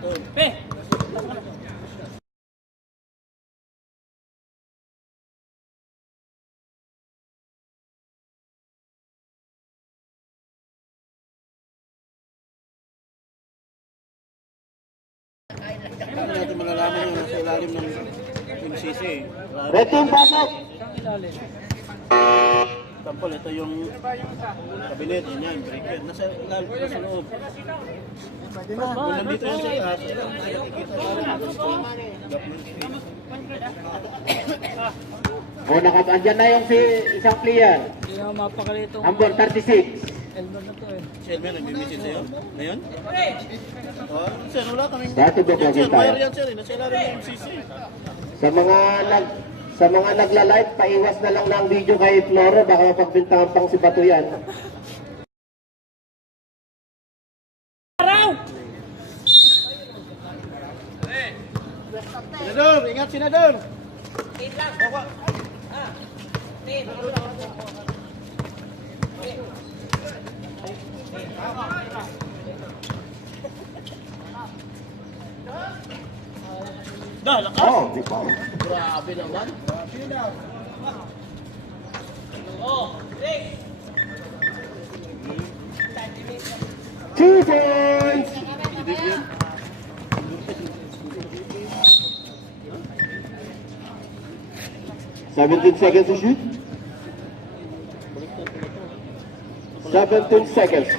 Pe! Paano natin malalaman yung nasa ilalim ng MCC? Red team, pasok! Tampol, ito yung kabinet, yun yan, breaker. Nasa loob. Kung nandito yan sa taas, nakikita ko O, andyan na yung isang player. Hindi na mapakalito. Number 36. Elmer na to eh. si Elmer, nag-message sa'yo? Ngayon? Sir, wala kaming... Dati ba Yan, sir, tayo? wire yan, sir. Nasa ilalim ng MCC. Sa mga nagla-live, paiwas na lang ng video kay Floro, baka mapagbintangan pang si Bato yan. Senador, ingat senador! Lakas! Oh, di ba? Grabe naman. 2 points! Seventeen seconds to shoot. 17 seconds.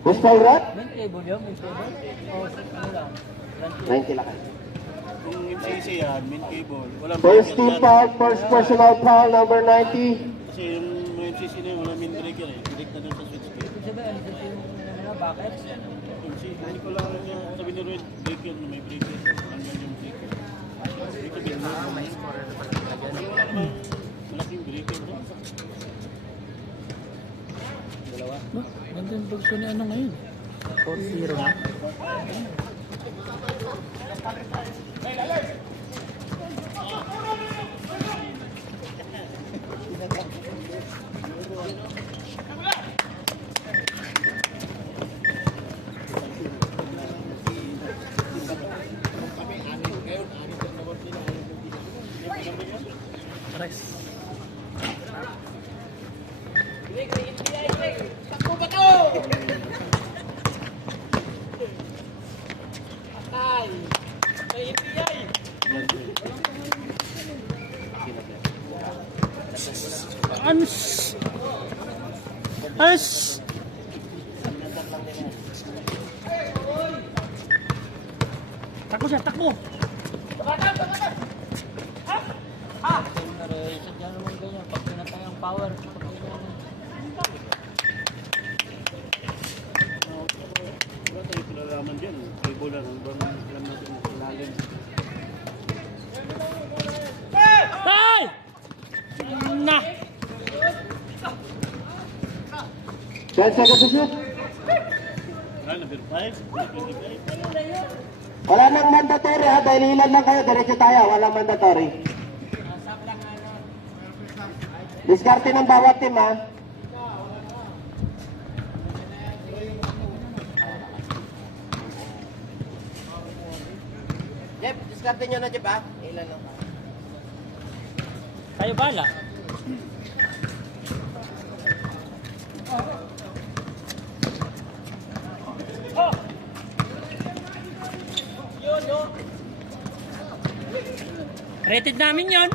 Who's foul rat? Main cable yun, main cable. O, ano lang. 90 lang. Kung MCC yan, main cable. Walang First breaker team yan. foul, first personal foul, number 90. Kasi yung MCC na yun, walang main breaker eh. Direct na doon sa switch gear. Ibig sabihin, ano yung ano, bakit? Hindi ko lang sabi ni Roy, breaker na may breaker. Hanggang yung breaker. Breaker bin mo. Malaking breaker no? No, ganda yung bulso ni ano ngayon. 4-0 na. Ares. Ans! As! Takbo siya, takbo! Sadya naman ganyan, pag pinatay ang power. Wala tayo pinalaman dyan. Cable lang. Hanggang alam natin sa ilalim. Ay! Na! 10 seconds to shoot. Wala, number 5. Wala nang mandatory ha, dahil ilan lang kayo, diretso tayo, walang mandatory. Diskarte ng bawat team ha. Jeff, diskarte nyo na Jeff ha. Ilan lang. Kayo bala. Rated namin yon.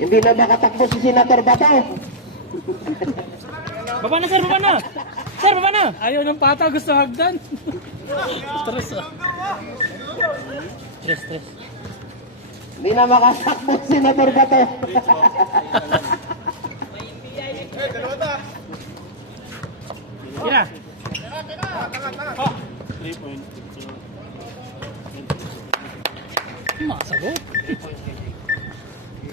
Hindi na makatakbo si Senator Bato. Baba na sir, baba na. Sir, baba na. Ayaw ng pata, gusto hagdan. Stress ah. Stress. Hindi na makatakbo si Senator Bato. Kira. 3 point. Masagot.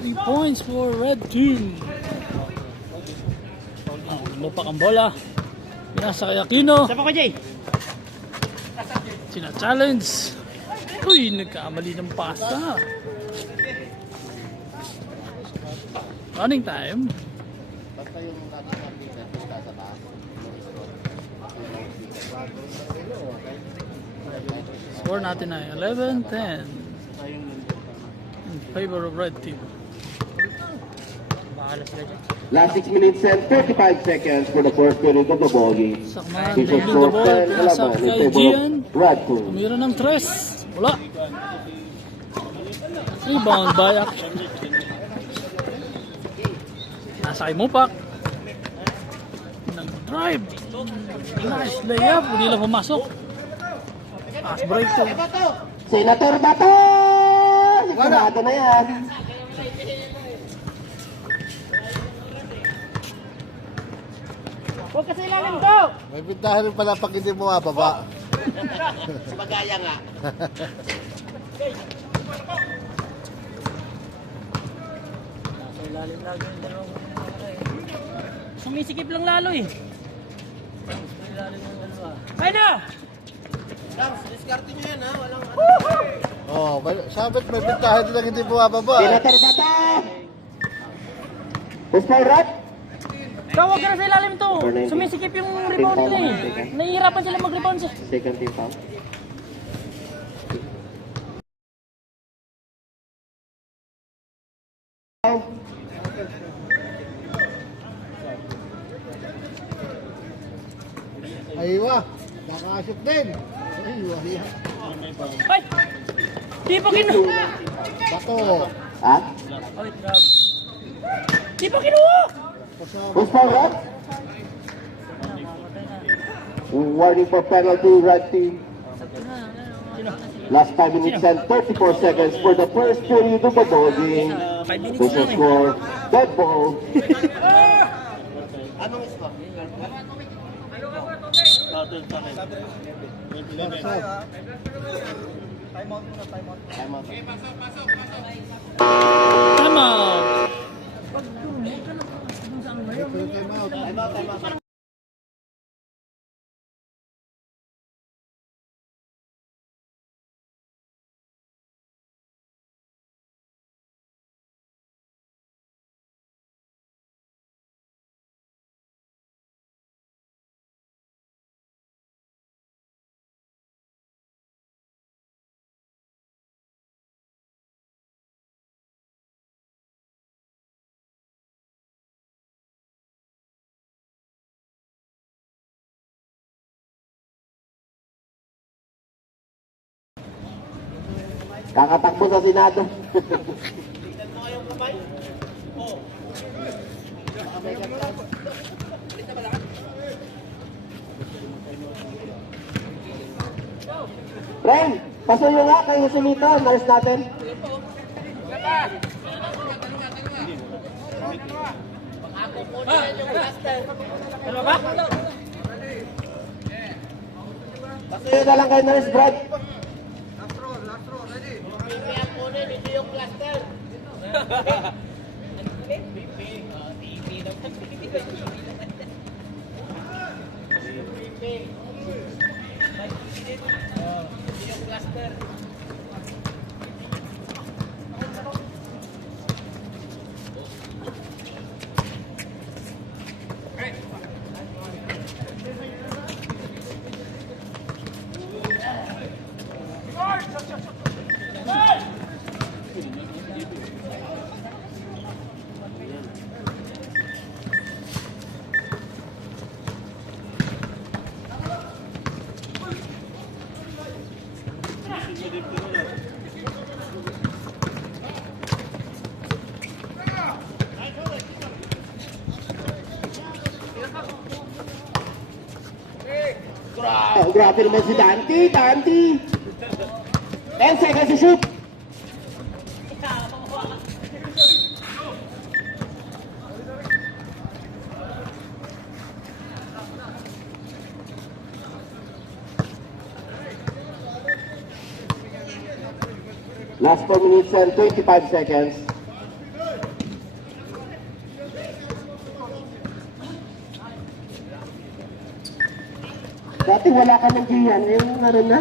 3 points for red team. Lupak ang bola. Pinasa kay Aquino. Sapa ko, Jay? Sina challenge. Uy, nagkamali ng pasa. Running time. Basta yung nakakapita sa taas. Score natin ay 11-10 in favor of red team. Last 6 minutes and 35 seconds for the first period of the ball game. Sakman, This is leading the score ball. 10-11 Pinasok in kay favor Gian. of red team. Tumira ng 3. Wala. Rebound by Action. Nasa kay Mupak. Nag-drive. Nice layup. Hindi lang pumasok. Pass break to. Senator Bato! Sigurado na yan. Huwag kasi ilalim to! May bintahan rin pala pag hindi mo mababa. Magaya nga. Nasa ilalim lagi yung dalawang sumisikip lang lalo eh. Nasa ilalim ng dalawa. Kaya na! Discarte nyo yan ha, walang Oh, sabit may bintahan din lang hindi mo mababa. Senator Bato! Puspal Rat? Tawag ka na sa ilalim to. Sumisikip yung rebound nila eh. Nahihirapan sila mag-rebound siya. Second team foul. Aywa, nakashoot din. Aywa, Ay! Di pa kinuha! Bato. Ha? Di pa kinuha! Puspal Rat? Warning for penalty, red team. Last 5 minutes and 34 seconds for the first period of the ball game. 5 minutes This is lang eh. score, dead ball. Time out! Kakatakbo sa Senado. Ren, pasuyo nga kay Joselito, nalis natin. Pasuyo na lang kay Nurse Brad. Grabe naman si Dante, Dante. 10 seconds to shoot. Last 4 minutes and 25 seconds. Dati wala ka ng giyan, yung ano na.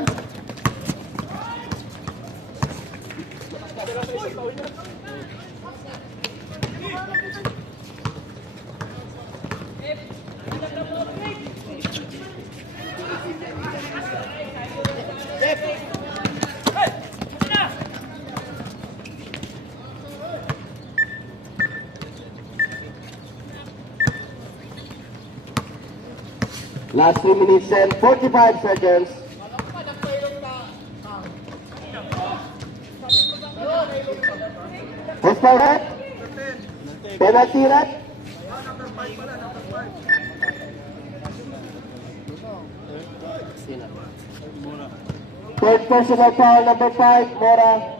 Last 3 minutes and 45 seconds. Horsepower red? Penalty red? Third personal foul, number 5, Mora.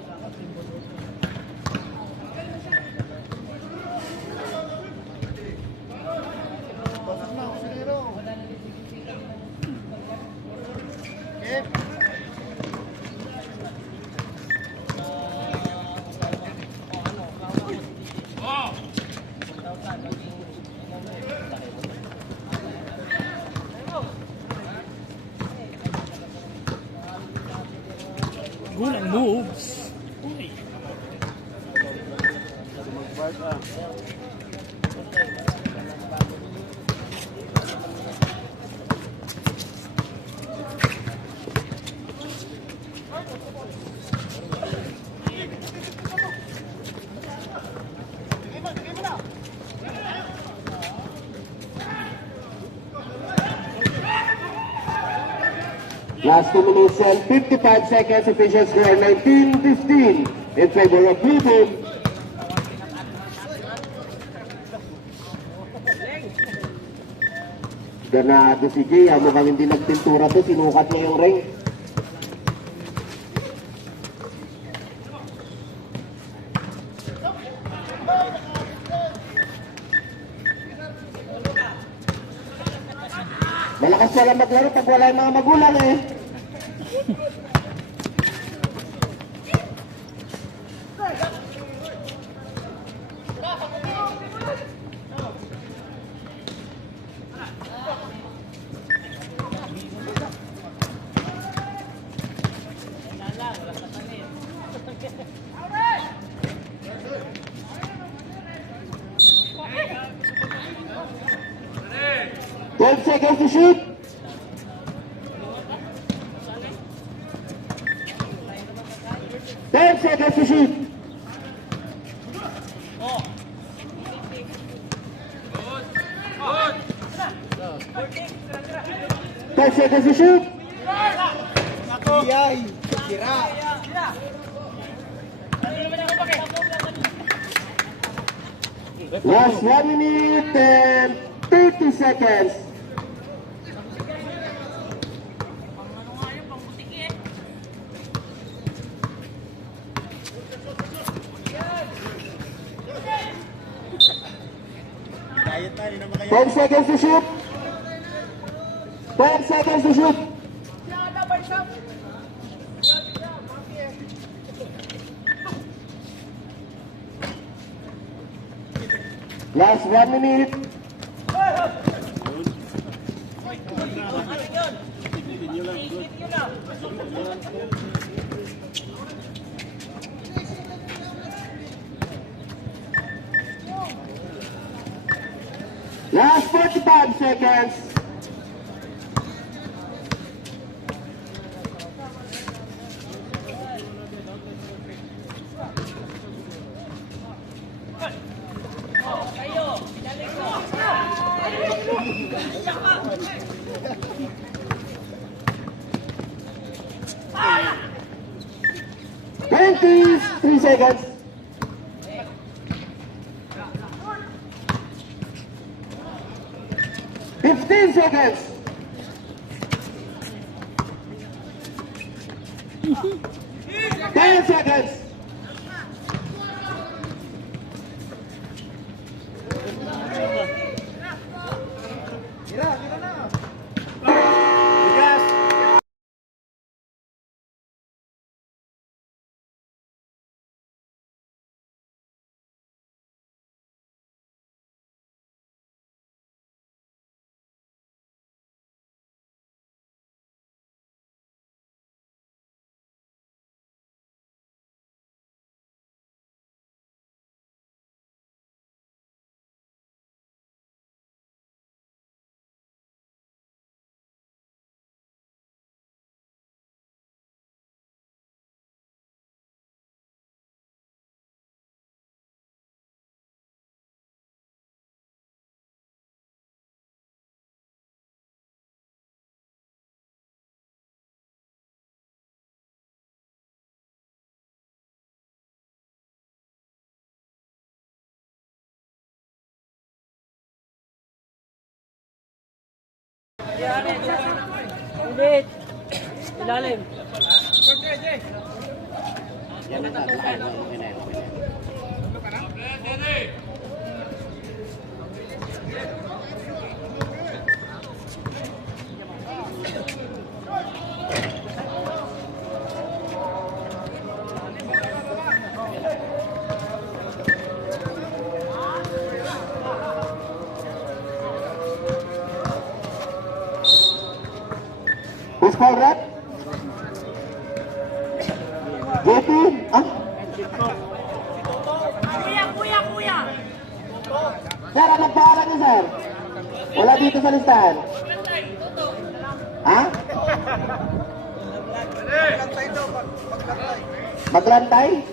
Gulang moves. Uy. Last 2 minutes and 55 seconds. Official score 19-15 in favor of Blue Team. Ganado si Jay. Mukhang hindi nagpintura to. Sinukat niya yung ring. Malakas pala maglaro pag wala yung mga magulang eh. Twelve seconds to shoot. Ten seconds to shoot. Ten seconds to shoot. Last 1 minute and 30 seconds. Ten seconds to shoot. 10 seconds to shoot. Last 1 minute. Last 45 seconds. Three seconds. Fifteen seconds. 10 seconds. Ulit. Ilalim. Yan ang tatlakain. Okay na yun. Who's called red? JP? Ah? Kuya! Sir, anong pangalan niyo, sir? Wala dito sa listahan. Ha? Maglantay?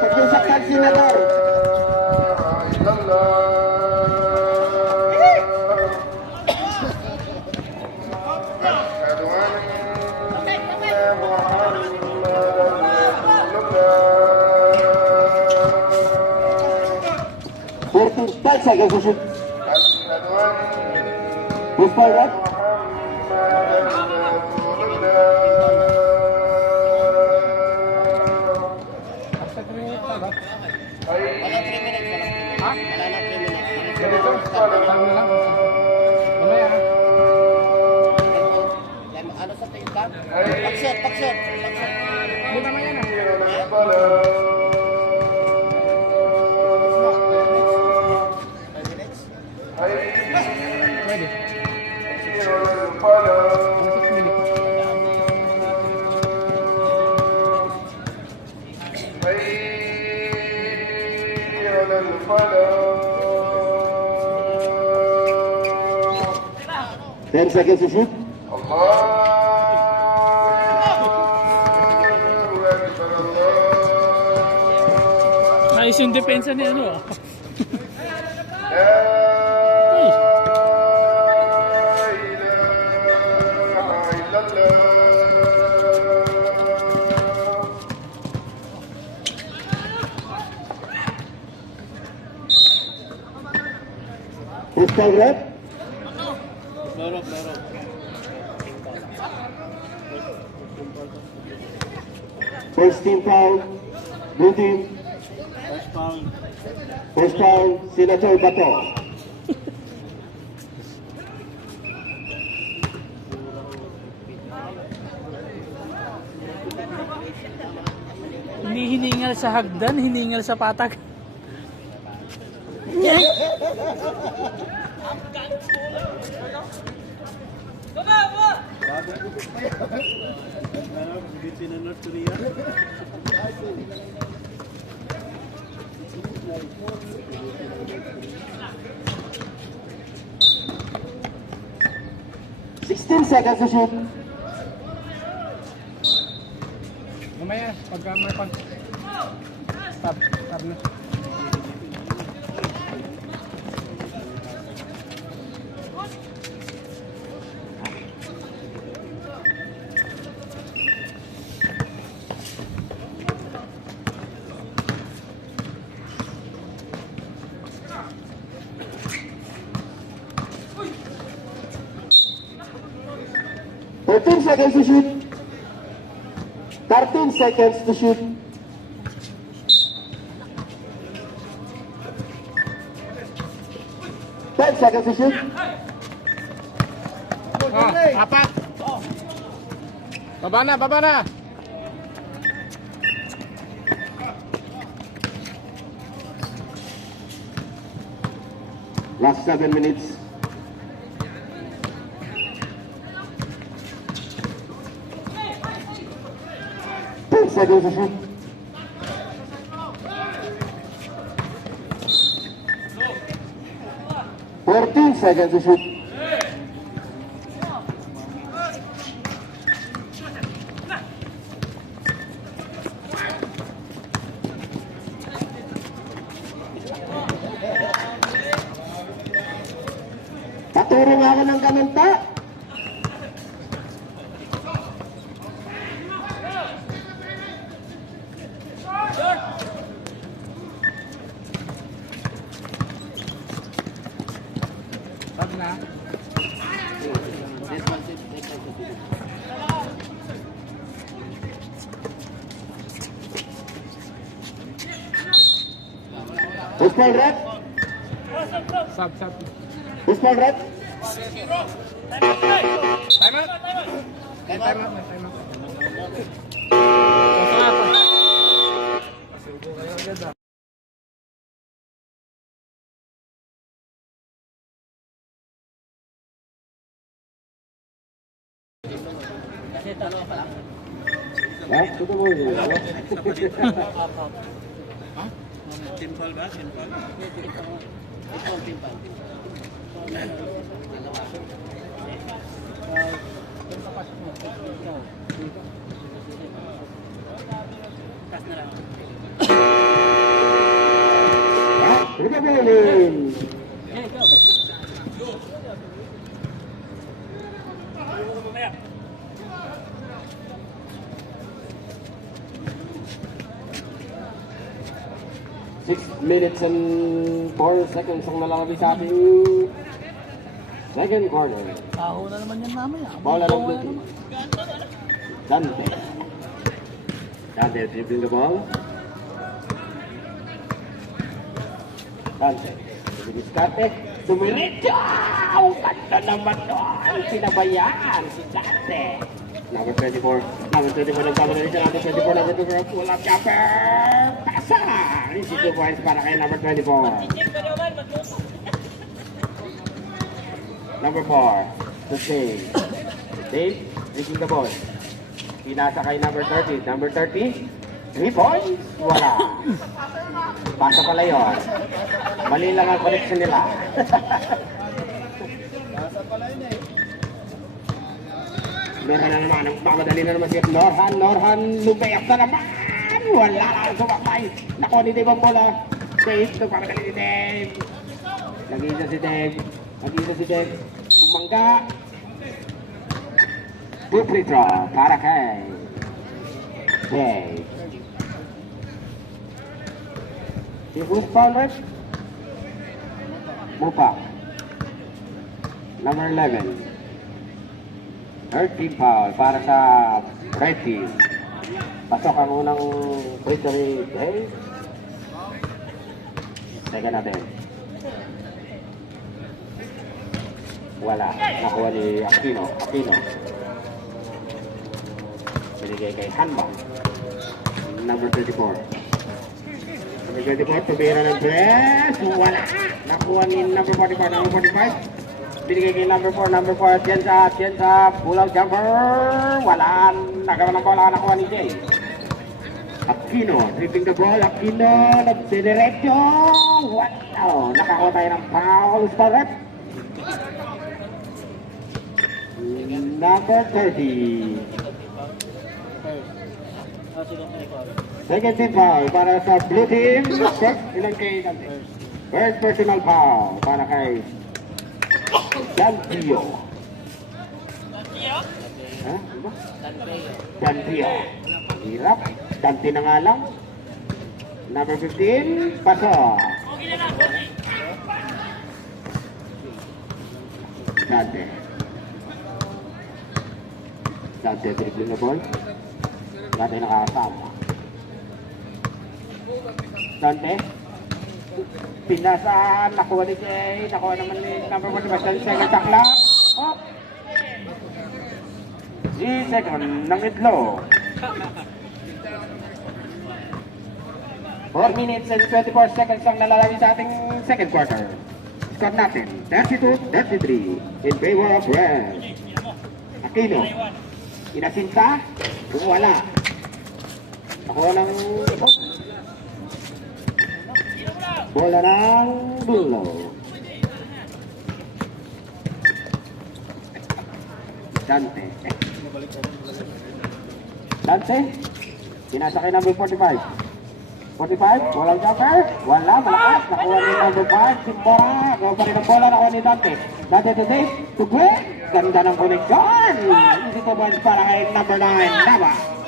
Pagkisaktan, senador. Five seconds to shoot. Who's called red? Ano sa tingin ka? Pagsot. Ten seconds to shoot. Ayos yung depensa ni ano ah. Who's called red? Loro. First team foul. Blue team. First foul, Senator Bato. Hindi hiningal sa hagdan, hiningal sa patag. Bitin ng North Korea. Sixteen seconds to shoot. Mamaya, pagka may pag... Stop na. Thirteen seconds to shoot. 13 seconds to shoot. Ten seconds to shoot. Apat! Baba na! Last 7 minutes. seconds to shoot. Fourteen seconds to shoot. Paturo nga ako ng kamanta. Pag na. Who's ball rep? Sub. Who's ball rep? Time out. Pasubo kayo agad ah. Back to the ball. Simple ba? Simple? Back to the ball. 6 minutes and 4 seconds ang nalalabis sa ating second quarter. Taho na naman yan namin ah. Bola ng Blue. Dante. Dante dribbling the ball. Dante. Diskarte. Sumiritso! Ang ganda naman doon. Pinabayaan si Dante. Number 24. Number 24 nagpapalala siya. Number 24. Number 24. Pull up jumper. Pasa! Easy 2 points para kay number 24. Number 4. To Dave. Dave, taking the ball. Pinasa kay number 30. Number 30. 3 points. Wala. Pasa pala yun. Mali lang ang connection nila. Norhan na naman. Mamadali na naman si Norhan. Norhan, lumayas na naman. Wala lang sumakay. Nako ni Dave ang bola. Dave, nagpamadali ni Dave. Nag-isa si Dave. Nag-isa si Dave. Bumangga. Two free throw para kay Dave. Si Bruce Palmer. Mupa. Number 11. 13 foul para sa red team. Pasok ang unang free throw ni Dave. Teka natin. Wala. Nakuha ni Aquino. Binigay kay Hanba. Number 34. Number 24, tumira ng dress. Wala. Nakuha ni number 45. Number 45. Binigay kay number 4. Number 4. Tienza. Pull-out jumper. Wala. Nagawa ng bola. Nakuha ni Jay. Aquino. Dribbling the ball. Aquino. Nagdidiretso. Wala. Nakakuha tayo ng foul. Spot Number 30. Second team foul para sa blue team. First, ilang kay Dante? First personal foul para kay Dantillo. Ha? Diba? Dantillo. Hirap. Dante na nga lang. Number 15, paso. Dante. Dante dribbling the ball. Dante nakakasama. Dante. Pinasaan. Nakuha ni Jay. Nakuha naman ni number 45. Second takla. Hop. Second ng Itlog. 4 minutes and 24 seconds ang nalalawin sa ating second quarter. Score natin, 32-33 in favor of Red. Aquino. Inasinta. Wala. Nakuha ng bola ng dulo. Dante. Dante. Sinasakay number 45. 45, walang jumper. Wala, malakas. Nakuha ni number 5. Simbora. Nakuha pa rin ang bola. Nakuha ni Dante. Dante to Dave. To Gwen. Ganda ng koneksyon. Easy to points para kay number 9. Nava.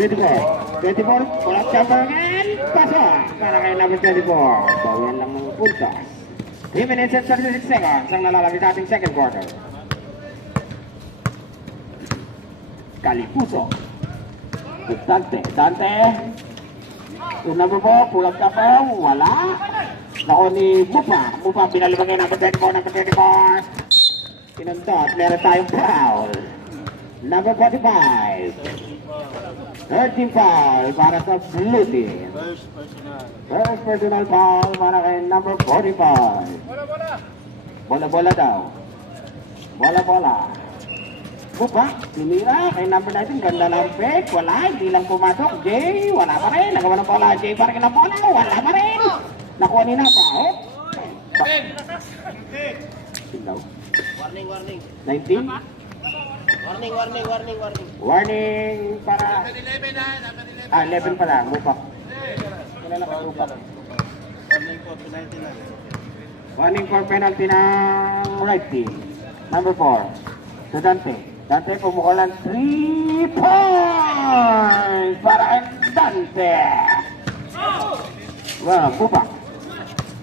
24. 24. Walang jumper again. Paso. Para kay number 24. Bawian lang ng puntos. 3 minutes and 36 seconds ang nalalagay sa ating second quarter. Calipuso. Dante. Dante. Yung number 4, pulang jumper. Wala. Nakuha ni Mupa. Mupa pinalibagay number 24. Number 24. Pinuntot. Meron tayong foul. Number 45. 13 foul para sa blue team. First personal foul para kay number 45. Bola-bola daw. Bola-bola. Mupa, sinira kay number 19. Ganda ng pick. Wala, hindi lang pumasok. Jay, wala pa rin. Nagawa ng bola. Jay, para kay ng bola. Wala pa rin. Nakuha ni Napa. Sindaw. Warning, warning. 19. Warning, warning, warning, warning. Warning para... 11 pala, Mupak. Kailan ka Mupak? Warning po, penalty na. Warning for penalty ng right team. Number 4, sa Dante. Dante pumukulan 3 points para kay Dante. Well, Mupak.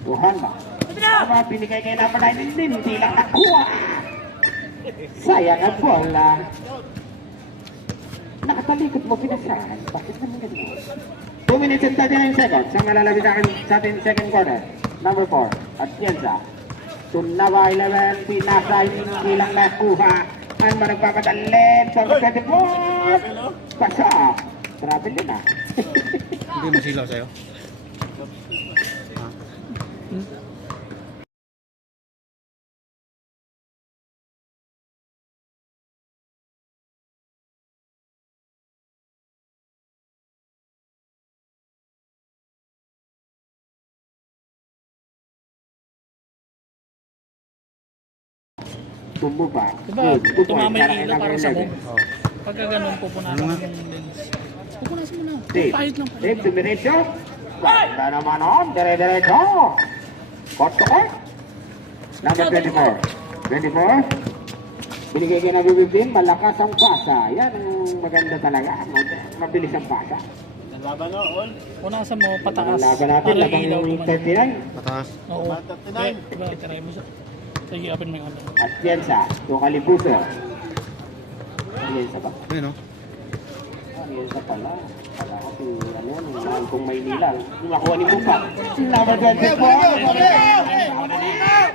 Tuhan ba? Tama, binigay kay number 9, hindi lang nakuha. Sayang ang bola. Nakatalikot mo pinasahan. Bakit naman ganun? 2 minutes and 39 seconds ang nalalagay sa ating second quarter. Number 4, Atienza. Tunava 11, pinasa, hindi lang nakuha. Ang managpapadalin, 24. Pasa. Travel din ah. Hindi masilaw sa'yo. Tumbuba. Diba, tumama yung ilo para sa move. Pagka ganun, pupunasan mo yung lens. Pupunasan mo na. Dave, Pahit lang. Dave, dumiretso. Ganda naman on, dire-diretso. Court to court. Number 24. 24. Binigay ka na 15, malakas ang pasa. Yan ang maganda talaga. Mabilis ang pasa. Ang laban no, all. Punasan mo, pataas. Ang laban natin, Para labang ilaw yung naman. 39. Mataas. Oo. 39. Diba, try mo siya. Sige, open mo yung ano. Atienza, yung Calipuso. Atienza ba? Ayun o. Atienza pala. Pala kasi ano yan, yung mahal kong Maynila. Yung nakuha ni Mupa. Number 24.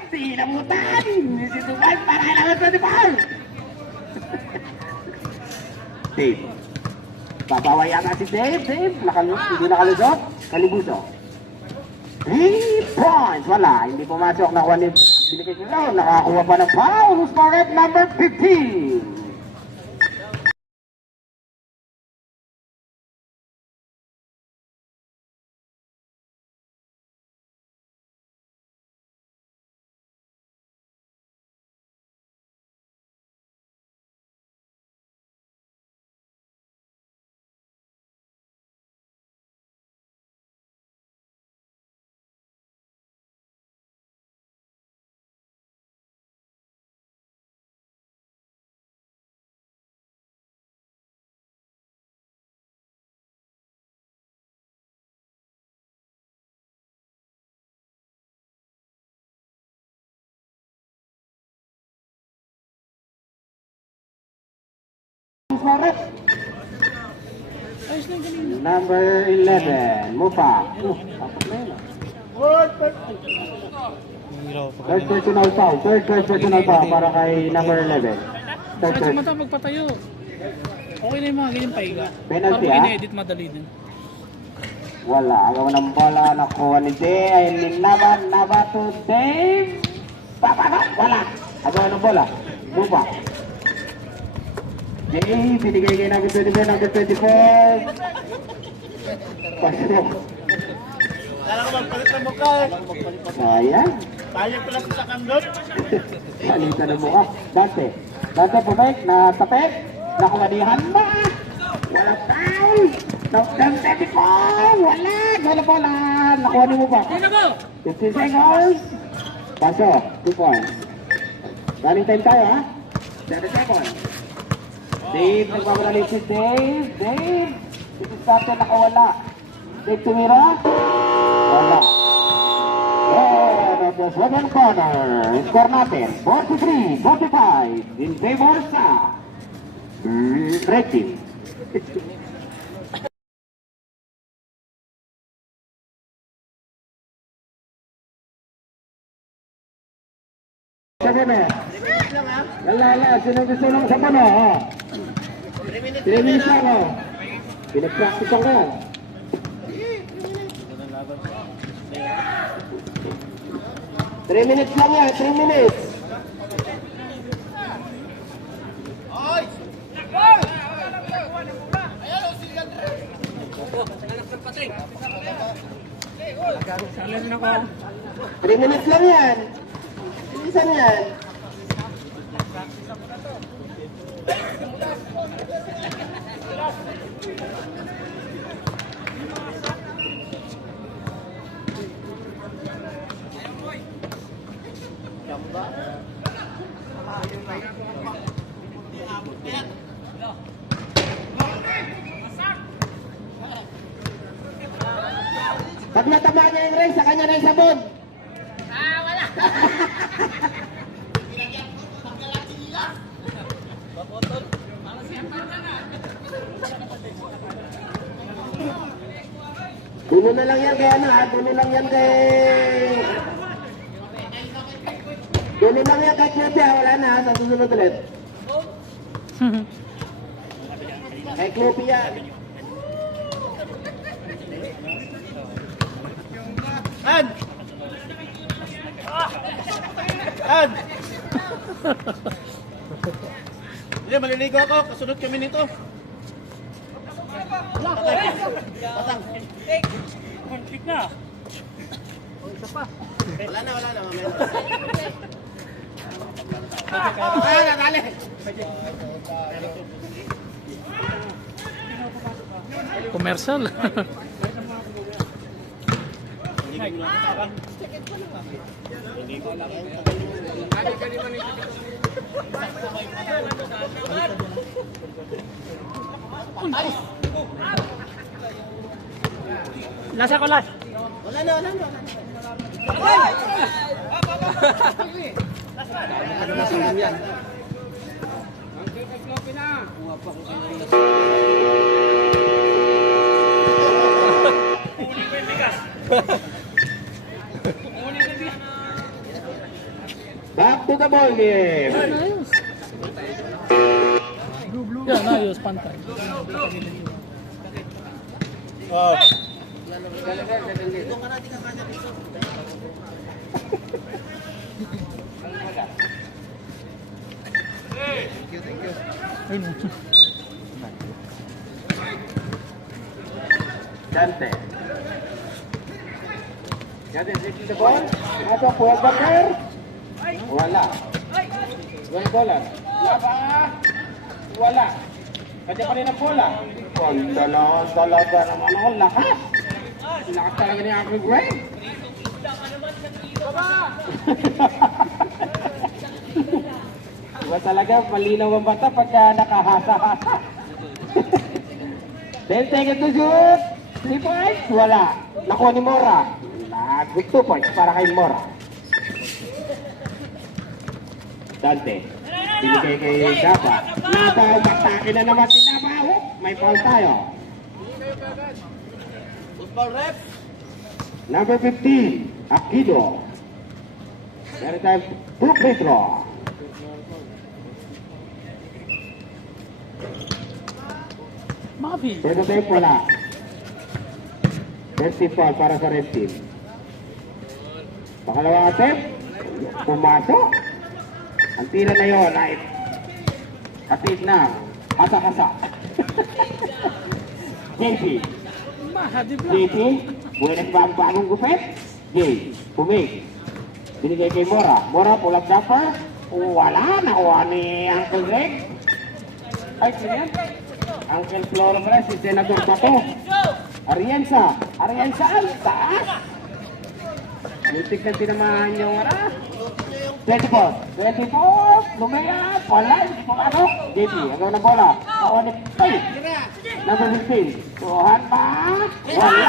Sinamutan! Nisituban para kay number 24. Dave. Babawa yata si Dave. Dave, hindi nakalusot. Calipuso. 3 points. Wala. Hindi pumasok. Nakuha ni Binigay ko lang. Nakakuha pa ng foul. Who's correct? Number 15. Correct. Ayos na yung kanina. Number 11. Mupa. Dapat na yun. Third personal foul. Third personal foul para kay number 11. Third Sakit sa person. mata magpatayo. Okay na yung mga ganyan pahiga. Penalty, Parang ah? in-edit madali din. Wala. Agaw ng bola. Nakuha ni Dave. Ayun ni Nava to Dave. Papasok. Wala. Agaw ng bola. Mupa. Jay, binigay kay number 24, number 24. Pasok. Kala ko magpalit ng mukha eh. Sayang. Tayo pala sa sakandot. Salita ng mukha. Dante. Dante, pumik. Natapik. Nakuwanihan ba? Wala foul. Dante, biko. Wala. Wala pa lang. Nakuwani mo ba? Sino mo? 15 seconds. Paso. 2 points. Running time tayo, ha? 7 seconds. Dave, nagbabalalik si Dave. Dave. Ito sa atin nakawala. Dave tumira. Wala. Oh, the second corner. Score natin. 43-45. In favor sa Red Team. Sabi na. Lala, sino gusto lang sa pano? 3 minutes lang, oh. Pinag-practice ka. 3 minutes lang yan, 3 minutes. Salan ako. 3 minutes lang yan. Bilisan yan. Pag natama niya yung race, sa kanya na yung sabon. Dulo na lang yan kay ano ha, dulo lang yan kay... Dulo lang yan kay Cloopy ha, wala na ha, sa susunod ulit. Kay Cloopy yan. Ad! Ad! Hindi, maliligo ako. Kasunod kami nito. Patang. Konflict na. Wala na, mamaya. Nadali! Commercial. Lasa ko las. Wala na. Back to the ball game. Ayos. Yan, ayos, pantay. Oh. Ayun. Dante. Dante, taking the ball. Ato, puwag bakar. Wala. $1. Wala. Kanya pa rin ang bola. Talaga naman ako. Lakas. Lakas talaga ni Uncle Greg. Diba talaga, malinaw ang bata pagka nakahasa-hasa. Then take it to shoot. 3 points. Wala. Nakuha ni Mora. Good 2 points para kay Mora. Dante. Binigay kay Dapa. Napa, matake na naman si Napa. May foul tayo. Football ref. Number 15, Akido. Meron tayong 2 free throw. Mabi. Pwede tayo pala. First team foul para sa red team. Pangalawang attempt. Pumasok. Ang tira na yun ay kapit na. Kasa-kasa. JP. Mahadib lang. JP. Buenas ba ang bagong gupit? J. Pumig. Binigay kay Mora. Mora, pull-up jumper. Wala. Nakuha ni Uncle Greg. Ay, sino yan? Uncle Flores, si Senator Bato. Arienza. Arienza, ay, taas. Muntik na tinamahan yung 24. Lumaya. Wala. Hindi ko ano. JP, agaw na bola. Nakuha ni Tay. Number 15. Tuhan pa. Wala.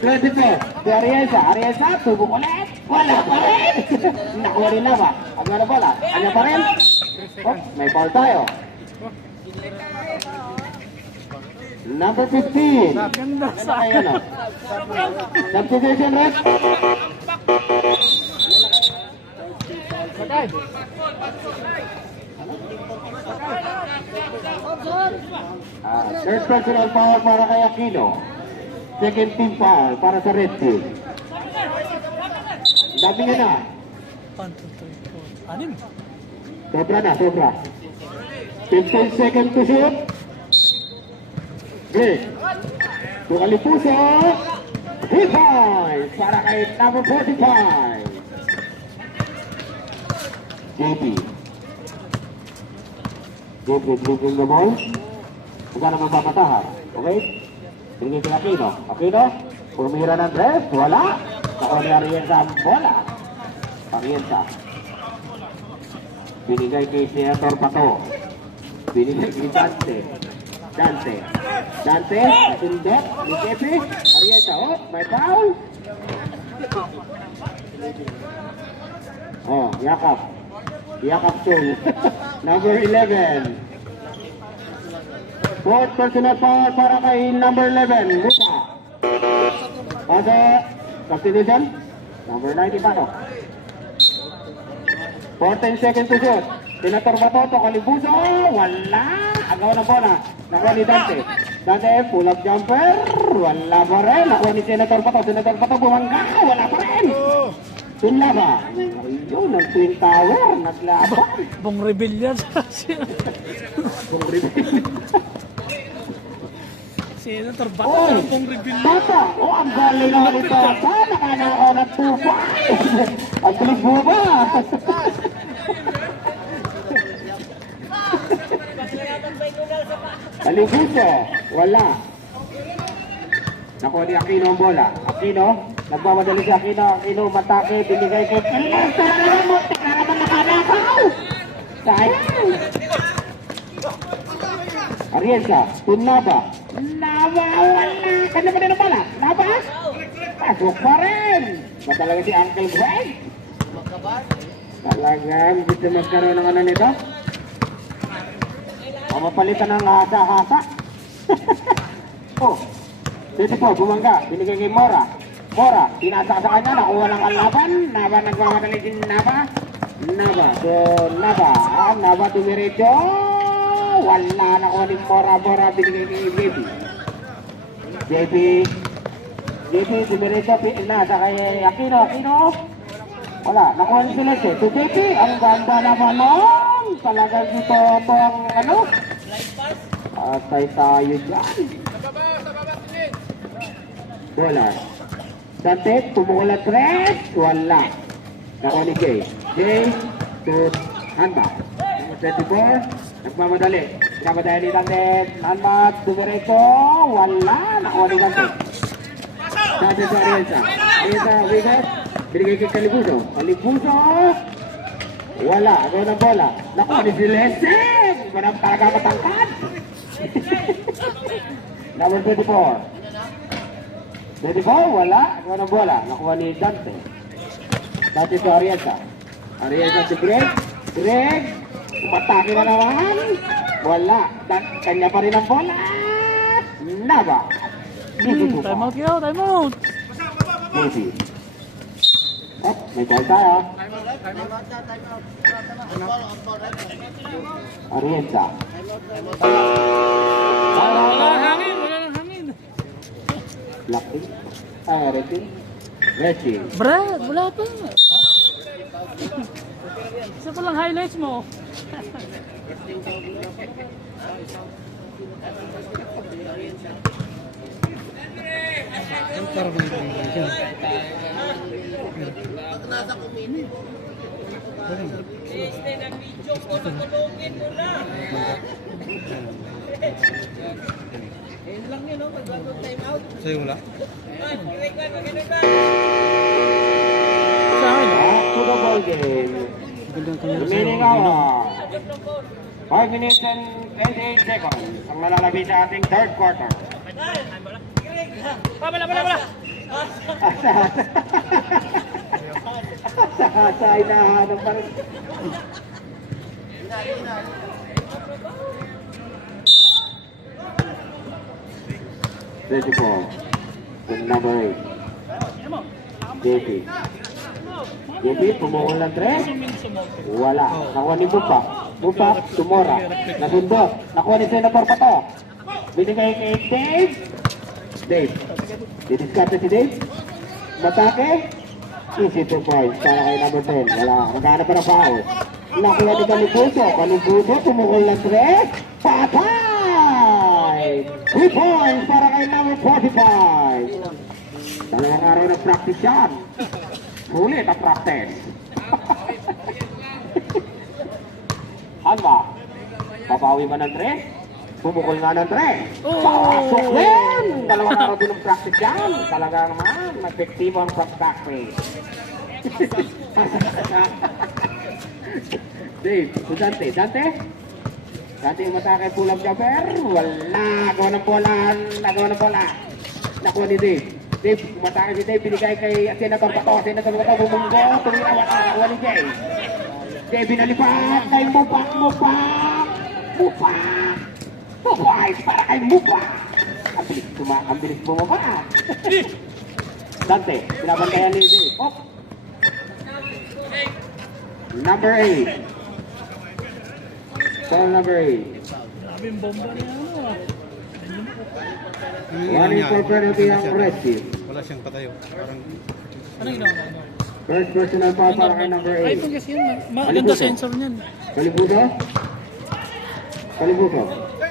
24. Si Arienza. Arienza, tubok ulit. Wala pa rin. Nakuha rin na ba? Agaw na bola. Ano pa rin? Oh, may ball tayo. Number 15. Ganda Ano sa kayo no? Substitution rep. Third personal foul para kay Aquino. Second team foul para sa red team. Dami nyo na. 1, 2, 3, 4. Anim. Sobra na, sobra. 15 seconds to shoot. Break. Tukali puso. 3 points para kay number 45. JP. JP dribbling the ball. Huwag naman papatahan. Okay? Tingin kay Aquino. Aquino. Pumira ng dress. Wala. Nakuha ni Arienza ang bola. Arienza. Binigay kay Senator Pato. Binigay kay Dante. Dante, sundot, ni Kepi, Arienza, oh, may foul. Oh, Yakap Sul. Number 11. Fourth personal foul para kay number 11, Musa. Pada substitution, number 90 Pato. 14 seconds to shoot. Senator Batoto, Kalibuso, wala. Agaw na bola. Nakuha ni Dante. Dante, pull-up jumper. Wala pa rin. Nakuha ni Senator Bato. Senator Bato, bumangga. Wala pa rin. Tunla ba? Ayun, ang Twin Tower. Naglaban. Bong rebellion. Bong rebellion. Senator Bato Oh, ng bong rebellion. Bato. Oh, ang galing na ni Bato. Nakanakaw ng 2 points. Ang bilis mo ba? Kalibuso, wala. Nakuha ni Aquino ang bola. Aquino, nagmamadali si Aquino. Aquino, matake, binigay kay Kilis. Tara mo, tara naman nakanakaw. Sayang. Arienza, Naba. Naba, wala. Kanya pa din ang bola. Naba, pasok pa rin. Matalaga si Uncle Greg. Talagang gusto magkaroon ng ano nito. Mapalitan ng hasa-hasa. Oh, dito po, bumangga. Binigay kay Mora. Mora, tinasa sa kanya, nakuha ng kalaban. Naba, nagmamadali din Naba. Naba, so Naba. Naba, tumiretso. Wala, nakuha ni Mora. Mora, binigay kay JP. JP, tumiretso. Nasa kay Aquino. Wala, nakuha ni Celeste. So JP, ang ganda naman nun. Talagang dito ito ang ano. Atay tayo dyan. Bola. Dante, pumukulat red. Wala. Nakuha ni Jay. Jay to handbag. Number 24. Nagmamadali. Nagmamadali ni Dante. Handbag. Dumiretso. Wala. Nakuha ni Dante. Dante sa Arienza. Arienza, Wigot. Binigay kay Kalibuso. Kalibuso. Wala. Agaw ng bola. Nakuha ni Celeste. Manang talaga matangkad. Number 24. 24, wala. Agaw ng bola. Nakuha ni Dante. Dante to Arienza. Arienza to Greg. Greg. Umatake na naman. Wala. Kanya pa rin ang bola. Naba. Time out yun, time out. Easy. Oh, may ball tayo. Arienza. Wala hangin. Lucky. Reggie. Reggie. Brad, wala pa. Isa pa lang highlights mo. Sa'yo wala? Sa akin, Back to the ball game. gandang kanya sa Remaining hour. 5 minutes and 28 seconds. Ang malalabit sa ating third quarter. Bala! Sa inahanap pa rin. With number 8. JP. JP, tumukol ng 3. Wala. Nakuha ni Bupak. Bupak, tumora. Nasundot. Nakuha ni Senator Pato. Binigay kay Dave. Dave. Didiskarte si Dave. Matake. Easy 2 points para kay number 10. Wala. Maghanap pa ng foul. Nakuha ni Kalibuso. Kalibuso, tumukol ng 3. Patay! 3 points para kay number 45. Dalawang araw na practice yan. Sulit ang practice. Handa. Babawi ba ng 3? Bumukol nga ng 3. Pasok din! Dalawang araw din ang practice yan. Talaga naman, effective ang practice. Dave, so Dante. Dante yung matake pull-up jumper. Wala. Nagawa ng bola. Nakuha ni Dave. Dave, kumatake si Dave. Binigay kay Senator Pato. Bumunggo. Tumira. Wala. Nakuha ni Jay. Jay, binalipat kay Mupak. Mupak. Para kay Mupak. Ang bilis bumaba. Dante, pinabantayan ni Dave. Oh. Number 8. Call number 8. Grabe yung bomba niya. Running for penalty ang red team. Wala siyang patayo. Parang Ano ginawa? First personal foul para kay number Ay, 8. pag kasi yan. Maganda sensor niyan. Kalibuto.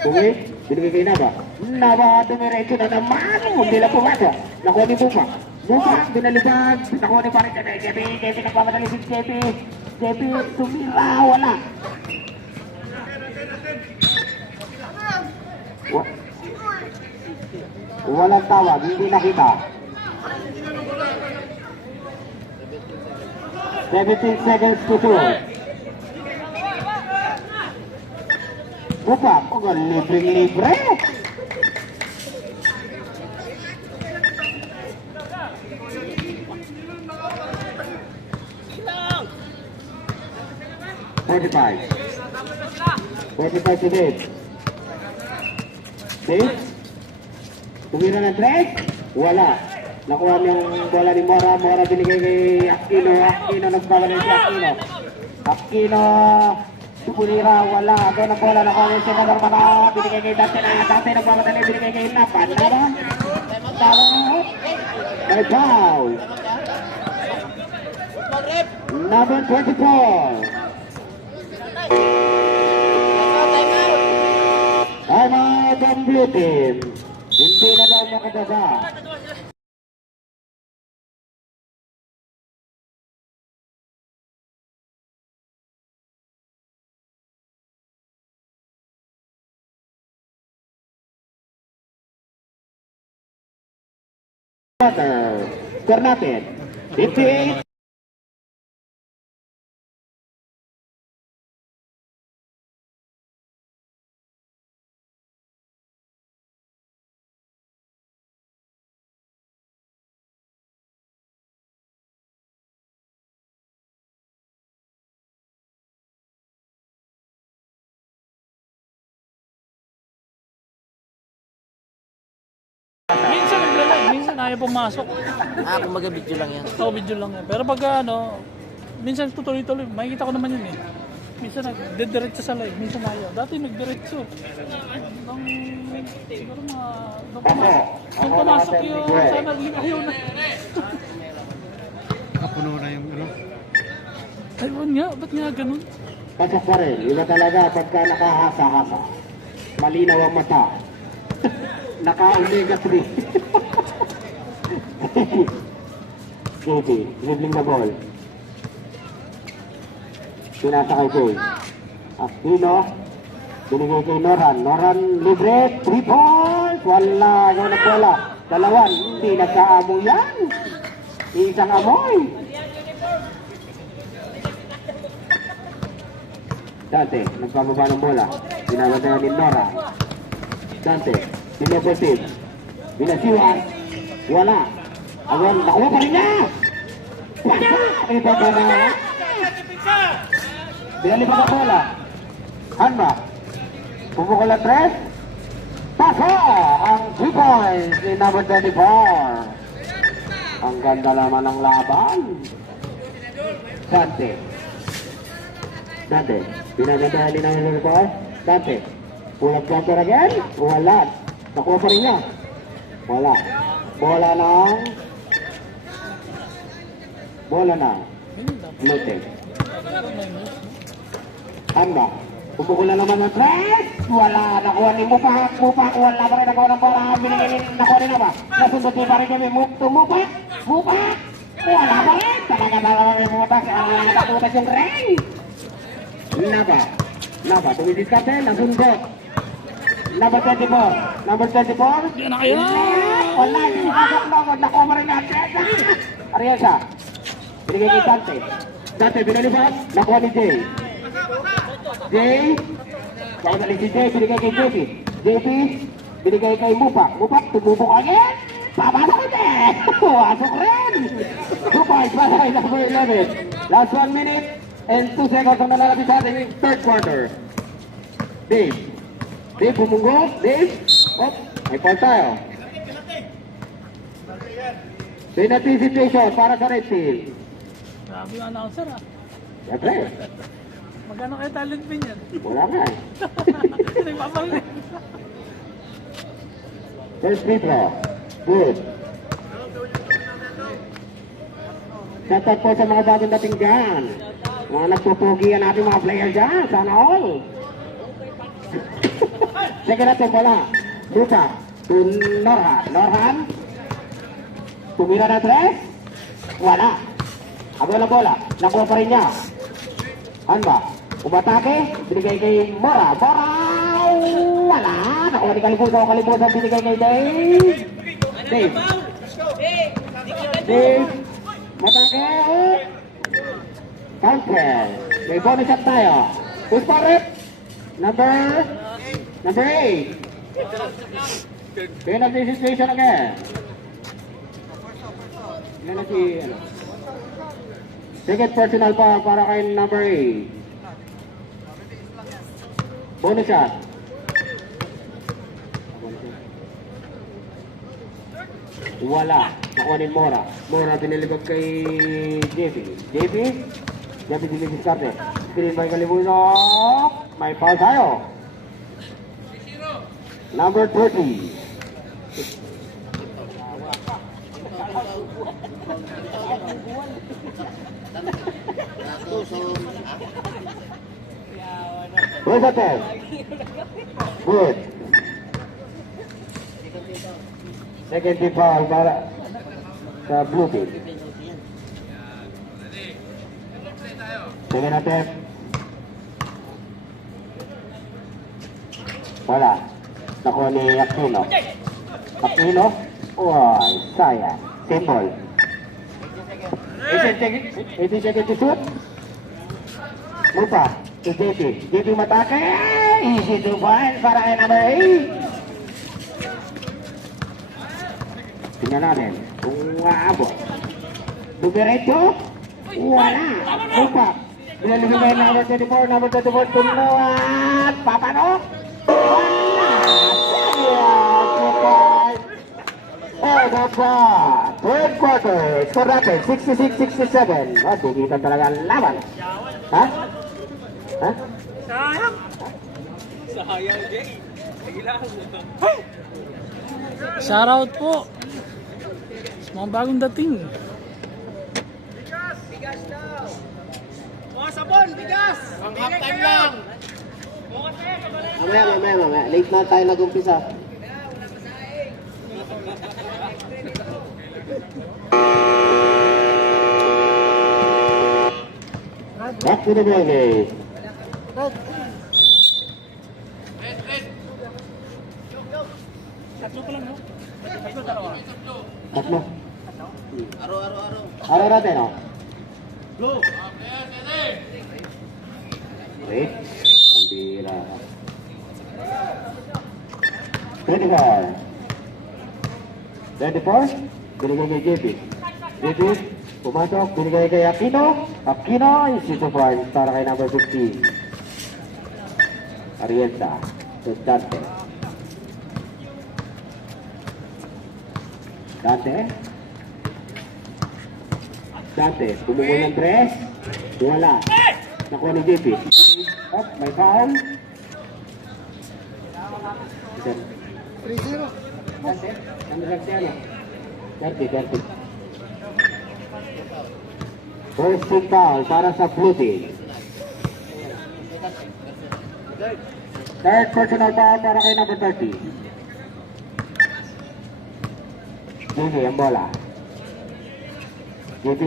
Okay. Binigay kay Naba. Naba, dumiretso na naman. Hindi lang pumasok. Nakuha ni Bupa. Binalibag. Nakuha ni Paring Jepi, nagpamadali si Jepi. Jepi, tumira. Wala. Walang tawag. Hindi nakita. 17 seconds to shoot. Buka, kung libre-libre. $45 to Dave. Dave? Tumira ng 3? Wala. Nakuha niyang bola ni Mora. Mora binigay kay Aquino. Aquino nagbabalay si Aquino. Aquino. Tumira. Wala. Doon ang bola. Nakuha niya si Senator Pato. Binigay kay Dante na. Dante nagbabalay. Binigay kay Napan. Napan. May foul. Number 24. Time out ang blue team. Hindi na daw makadaba. Score natin. 58. Minsan naglalag, minsan ayaw pumasok. Kumbaga video lang yan. Oo, video lang yan. Pero pag ano, minsan tutuloy-tuloy. Makikita ko naman yun eh. Minsan nagdidiretso sa live, minsan ayaw. Dati nagdiretso. Nung siguro mga... Nung pumasok yung sana ayaw na. nakapuno na yung ano. Ayun nga, ba't nga ganun? Pasok pa rin. Iba talaga pagka nakahasa-hasa. Malinaw ang mata. Naka-omega 3. JP, dribbling the ball. Pinasa kay Jay. Aquino. Binigay kay Noran. Noran libre. 3 points. Wala. Yung nagwala. Dalawan. Hindi nagkaamoy yan. Isang amoy. Dante. Nagpababa ng bola. Binabatayan ni Nora. Dante. Pinoposib. Binasiwan. Wala. Awan. Nakuha pa rin niya. Wala. Ito pa na. Binalipan ang bola. Hanma. Pumukul ang 3. Paso! Ang 3 points ni number 24. Ang ganda naman ng laban. Dante. Dante. Binaganda ni number 24. Dante. Pull up jumper again. Wala. Nakuha pa rin niya. Wala. Bola ng Lotte. Hanma. Pumukul na naman ng 3. Wala. Nakuha ni Mupak. Wala pa rin nakuha ng bola. Binigay nakuha rin na ba? Nasundot pa rin kami. Mupak. Wala pa rin. Talaga rin Mupak. Nakaputas yung ring. Naba. Tumidiskate. Nasundot. Number 24. Yan na kayo. Wala. Nakuha pa rin natin. Ariasa. Binigay kay Dante. Dante binalipat. Nakuha ni Jay. Kaunaling si Jay, binigay kay JP. JP, binigay kay Mupak. Tumupok again. Papasok ulit. Wasok rin. 2 points para kay number 11. Last 1 minute and 2 seconds ang nalalapit sa ating third quarter. Dave, bumunggo. Dave. May foul tayo. Penalty situation para sa Red Team. Grabe yung announcer ah. Siyempre, Magkano kayo talent pin yan? wala nga eh. Nagpapalit. First free throw. Good. Shout out po sa mga bagong dating dyan. Mga nagpupugi ang ating mga player dyan. Sana all. Second natin bola. Ruta. To Norhan. Tumira na 3. Wala. Aboy na bola. Nakuha pa rin niya. Hanba. Umatake. Binigay kay Mora. Wala. Nakuha ni Kalimutan. Binigay kay Dave. Matake. Counter. May bonus shot tayo. Who's for it? Number 8. Penalty situation again. Yan na si second personal pa para kay number 8. Bonus shot. Wala. Nakuha ni Mora. Mora pinilibag kay JP. JP dinidiskarte. Screen by Kalimutan. May foul tayo. Number 30. Where's the test? Good. Second team foul para sa blue team. Second attempt. Wala. Nakuha ni Aquino. Uy, sayang. Simple. 18 seconds to shoot. Lupa. To JP. JP matake. Easy to find para kay number 8. Tingnan natin kung aabot. Dumiretso. Wala. Lupa. Binalibigay number 24. Tunuan. Papano. Wala. Oh, that's third quarter. Score natin, 66-67. Oh, digitan talaga ang laban. Ha? Sayang, Jay. Kailangan mo. Shoutout po. Sa mga bagong dating. Mga sabon, bigas! Ang half time lang. Mamaya. Late na tayo nag-umpisa. Back to the ball game. Tatlo pa lang, no? Tatlo, dalawa. Tatlo. Araw-araw. Araw natin, no? Go! Wait. Ang bira. 24. 24. Binigay kay JP. JP, pumasok. Binigay kay Aquino. Aquino, easy to find para kay number 15. Arienta. Dante. Dante, tumungol ng press. Wala. Nakuha ni JP. Oh, may foul. 3-0. Dante, ano lang siya na? 30. First team foul para sa blue team. Third personal foul para kay number 30. JP, ang bola. JP,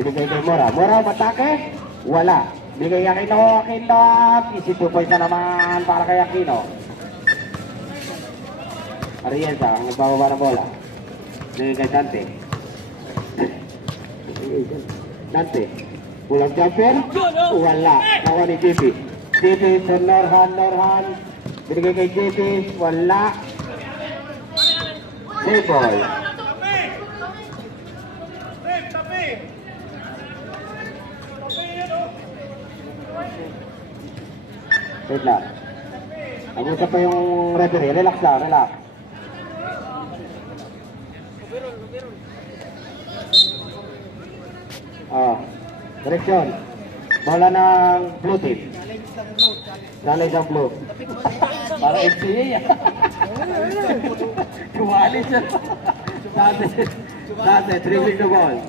binigay kay Mora. Mora, matake? Wala. Binigay kay Aquino. Easy 2 points na naman para kay Aquino. Arienza, ang nagbababa ng bola. Binigay kay Dante. Dante, pulang jumper? Wala. Nakuha ni JP. JP to Norhan. Binigay kay JP. Wala. Save ball. Wait lang. Nag-usap pa yung referee. Relax lang, relax. Direksyon. Bola ng blue team. Challenge ang blue. Para FCA yan. Kumali siya. Dante, dribbling the ball.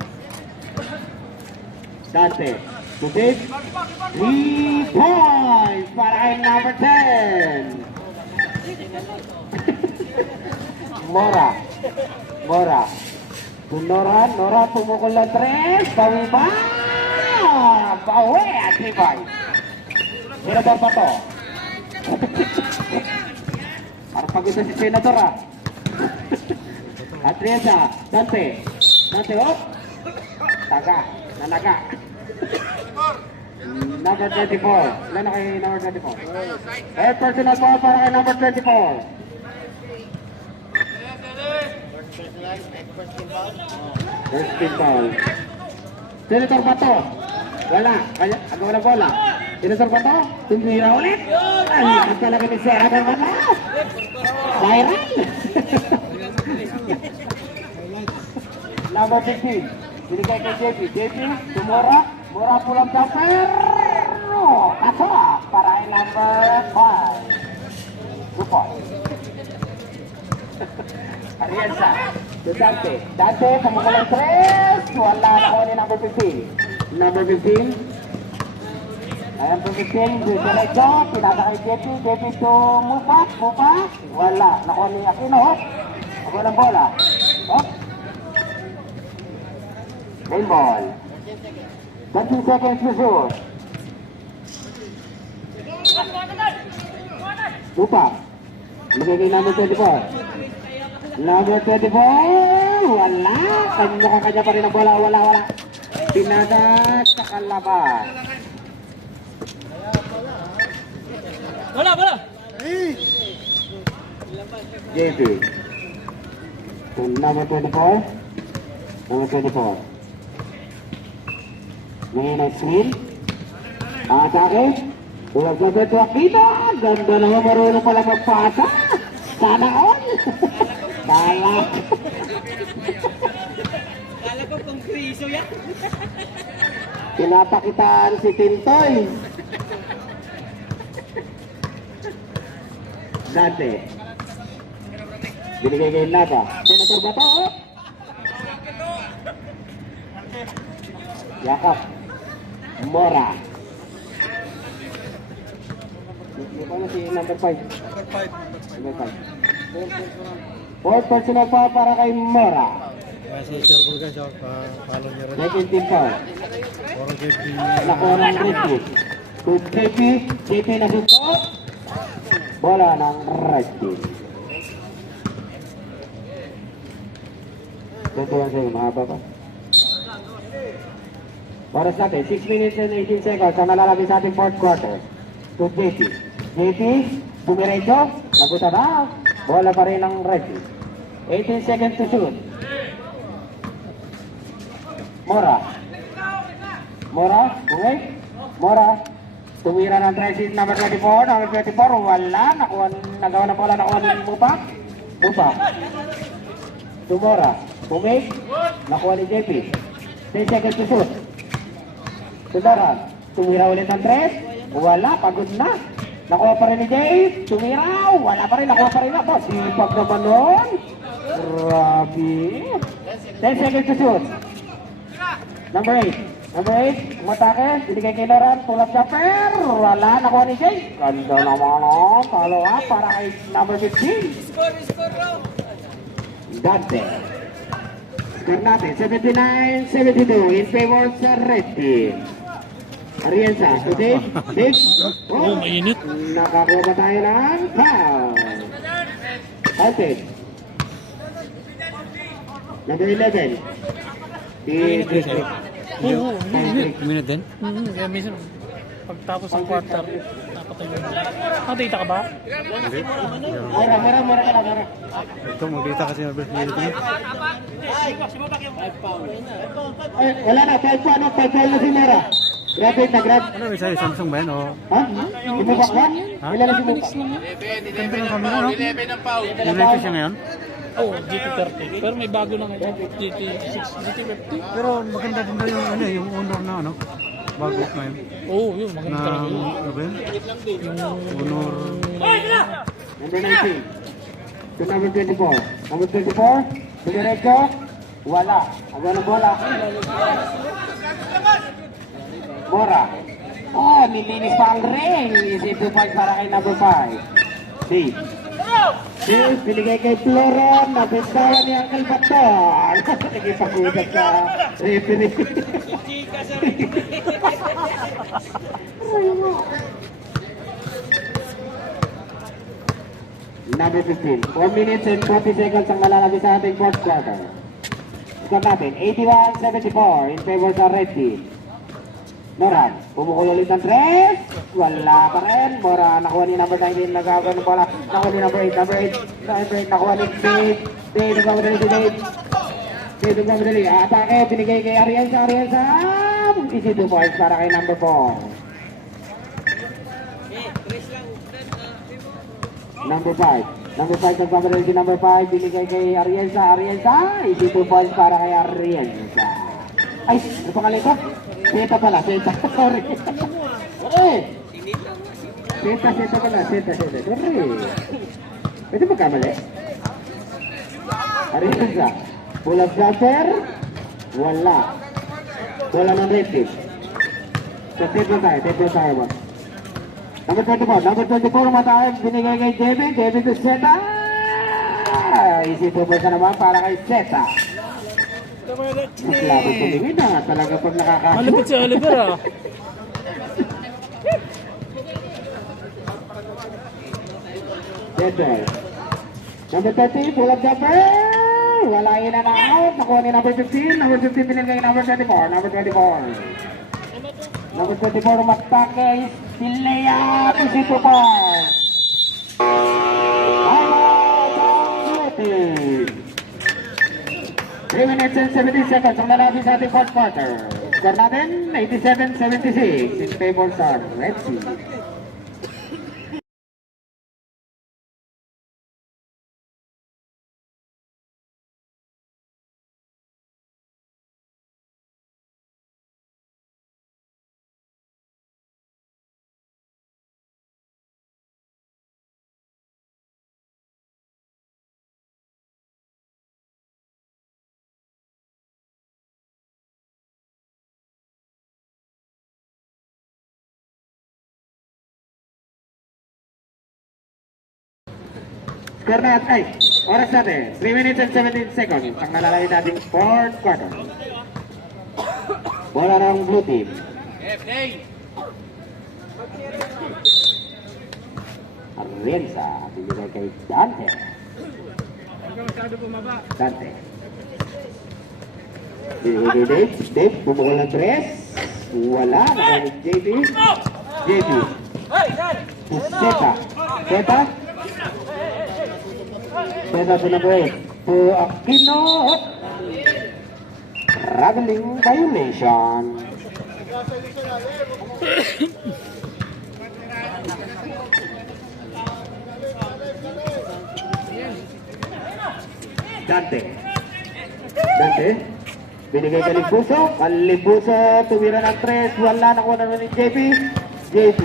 Dante, to take 3 points para kay number 10. Mora. Nora tumukol ng 3. Bawi ba? Bawi at 3 points. Senador pa to. Para pag ito si Senador ah. Atriesa, Dante, oh. Nanaga. Number 24. Ilan na kay number 24? Eh, personal foul para kay number 24. First team foul. Senator Bato. Wala. Ano wala bola? Senator Bato. Tumbira ulit. Ay, lakas talaga ni Senator Bato. Viral. Number 15. Binigay kay JP. Tumora. Mora pulang jumper. Kaso para kay number 5. Lupot. Arienza. Dante, pamukul ng 3. Wala na ko ni number 15. Number 15. Ayan po 15. Diretso. Pinasa kay JP to Mupa. Wala. Nakuha ni Aquino. Ako ng bola. Oh. Main ball. 20 seconds to shoot. Mupa. Lagay kay number 24. Number 24, wala. Kanya pa rin ang bola, wala. Pinagat sa kalaban. Bola! JP. Number 24. Ngayon ang screen. Atake. Ulang sa Beto Aquino. Ganda naman, marunong pala magpasa. Sana all. Kala ko kung kriso yan. Pinapakitaan si Tintoy. Dante. Binigay kay Lava. Senator Bato, oh. Yakap. Mora. Ano si number 5? Number 5. Fourth personal foul para kay Mora. Kasi sure ko guys, follow niyo rin. Second team foul. Puro JP. Nakuha ng Rizky. To JP. JP na suot. Bola ng red team. Tutuan sa'yo, mahaba pa. Oras natin, 6 minutes and 18 seconds ang nalalabis sa ating fourth quarter. To JP. JP, bumiretso, naguta na. Bola pa rin ng red team. 18 seconds to shoot. Mora. Mora, okay? Mora. Tumira ng try number 24, number 24, wala. Nagawa na bola, nakuha ni Mupak. Mupak. Tumora. Pumig. Nakuha ni JP. 10 seconds to shoot. Sudaran. Tumira ulit ng 3. Wala, pagod na. Nakuha pa rin ni Jay. Tumira. Wala pa rin, nakuha pa rin ako. Sipag naman nun. Grabe. 10 seconds to shoot. Number 8. Number 8. Umatake. Binigay kay Loran. Pull-up jumper. Wala, nakuha ni Jay. Ganda naman o. Follow up para kay number 15. Dante. Score natin, 79-72 in favor sa red team. Arienza, to Dave. Dave. Oh, mainit. Nakakuha ba tayo ng foul? Halted. Number 11. Si Christian. Oo, mainit. Minute din? Kaya minsan, pagtapos ng quarter, napatay mo. Nakatita ka ba? Mura ka na, mura. Ito, magkita kasi na minute din. Ay, wala na, 5 pa, 5 na si Mura. Grabe na, grabe. Ano, may sa'yo, Samsung ba yan o? Ha? Ibubak ba? Ilan na si Phoenix Mura? lang yan. Ganda ng camera, no? Yung latest siya ngayon? Oo, GT30. Pero may bago na ngayon, GT6, GT50. Pero maganda din daw yung, ano, yung honor na, ano? Bago ngayon. Oo, yun, maganda Na, talaga yun. ano ba yun? Yung... Honor. Number 19. To number 24. Number 24. Dumiretso. Wala. Ang ng bola. Mora. Oh, nilinis pa ang ring. Easy 2 points para kay number 5. Dave. Dave, binigay kay Floron. Nabitawan ni Uncle Baton. Nagipag-ugat sa referee. Number 15. 4 minutes and 40 seconds ang malalabis sa ating fourth quarter. Score natin, 81-74 in favor sa red team. Moran, pumukul ulit ng 3. Wala pa rin. Moran, nakuha ni number 19. Nagagawa ng bola. Nakuha ni number 8. Number 8. Nakuha ni Dave. Dave, nagmamadali si Dave. Dave, nagmamadali. Atake, binigay kay Arienza. Arienza. Easy 2 points para kay number 4. Number 5. Number 5 nagmamadali si number 5. Binigay kay Arienza. Arienza. Easy 2 points para kay Arienza. Ay, ano pangalan ko? Seta pala, Seta. Sorry. Sorry. Seta pala, Seta. Sorry. Pwede magkamali? Arienza. Pull-up jumper. Wala. Wala ng red team. So, tape tayo ba? Number 24. Number 24 mataas. Binigay kay Jevin. Jevin to Seta. Easy 2 points na naman para kay Seta. Mas labo tumingin na talaga pag nakakashoot. Malapit si Oliver ah. Dead ball. Number 30, pull up jumper. Wala yun na out. Nakuha ni number 15. Number 15 pinilgay number 24. Number 24. Number 24 umatake. Si Lea. Si Tupar. Beauty. 3 minutes and 17 seconds ang lalabis sa ating fourth quarter. Score natin, 87-76 in favor sa Red Sea. Score na, ay, oras natin, 3 minutes and 17 seconds. Ang nalalagay natin 4th quarter. Bola ng blue team. Arienza, binigay kay Dante. Dante. Binigay kay Dave. Dave, bumukol ng 3. Wala, nakalit JP. JP. Seta. Seta. Seta to number 8. To Aquino. Traveling violation. Dante. Dante. Binigay ka Libuso. Libuso tumira ng 3. Wala, nakuha naman ni JP. JP.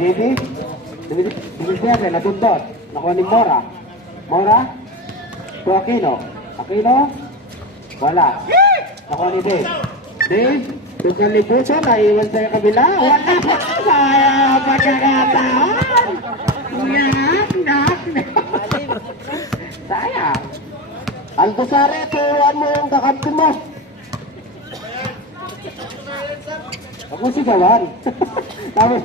JP. Binigay siya, natundot. Nakuha ni Mora. Mora. To Aquino. Aquino. Wala. Nakuha ni Dave. Dave. Tukan Libuso. Naiwan sa kabila. Wala. Kaya pagkakataon. Nak. Sayang. Alcosare, turuan mo yung kakampi mo. Ako sigawan. Tapos,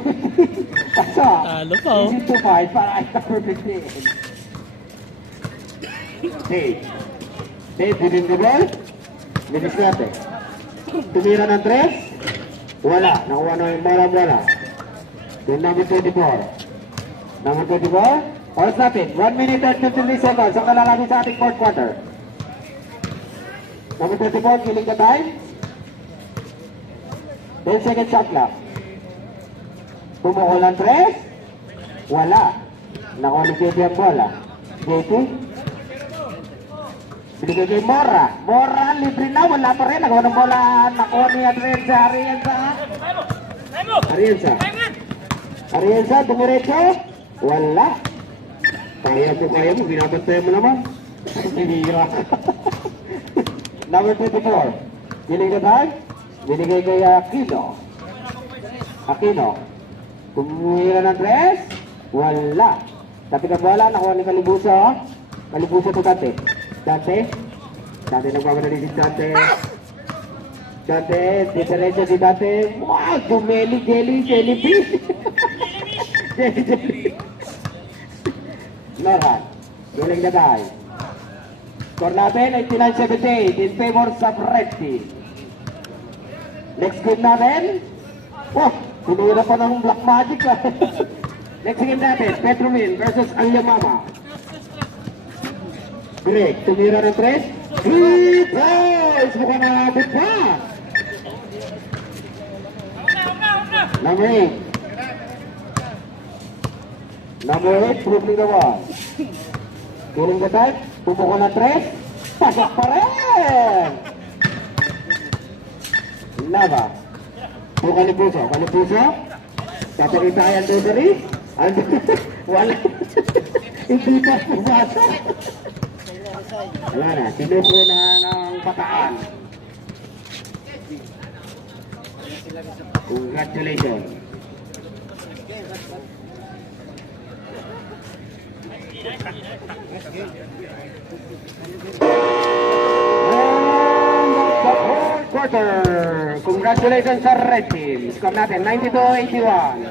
paso. Talo pa, oh. Easy to fight para ay ka-perfect. Dave. Dave, din the ball. Bilis natin. Tumira ng 3. Wala. Nakuha na yung bola. Yung number 24. Number 24. Oras natin, 1 minute and 53 seconds ang kalalaki sa ating 4th quarter. Number 24, killing the time. 10 second shot clock. Pumukol ng 3. Wala. Nakuha ni JP ang bola. JP. Binigay kay Mora. Mora, libre na. Wala pa rin. Nakuha ng bola. Nakuha ni Arienza. Arienza, dumiretso. Wala. Kaya mo, binabantay mo naman. Hinira. Number 24. Binigay tayo. Binigay kay Aquino. Aquino. Tumira ng 3. Wala. Tapi ka bola, nakuha ni Kalibuso. Kalibuso to Dante. Dante. Dante nagpapadali si Dante. Dante, diferensya si Dante. Wow, jellyfish. Jelly. Loran, galing na tayo. Score natin, 89-78 in favor sa red team. Next game natin, wow, pinira pa ng Black Magic. Next game natin, Petromin versus Alyamama. Greg, tumira ng 3. 3 points! Mukhang natin pa! Number 8. Number 8, proving the wall. Killing the time, pupukol na 3. Pasok pa rin! Lava. O Kalipuso. Tatagitayan dosary. Wala. Hindi pa pumasa. Wala na, sinuko na ng pataan. Congratulations. Quarter. Congratulations sa red team. Score natin 92-81.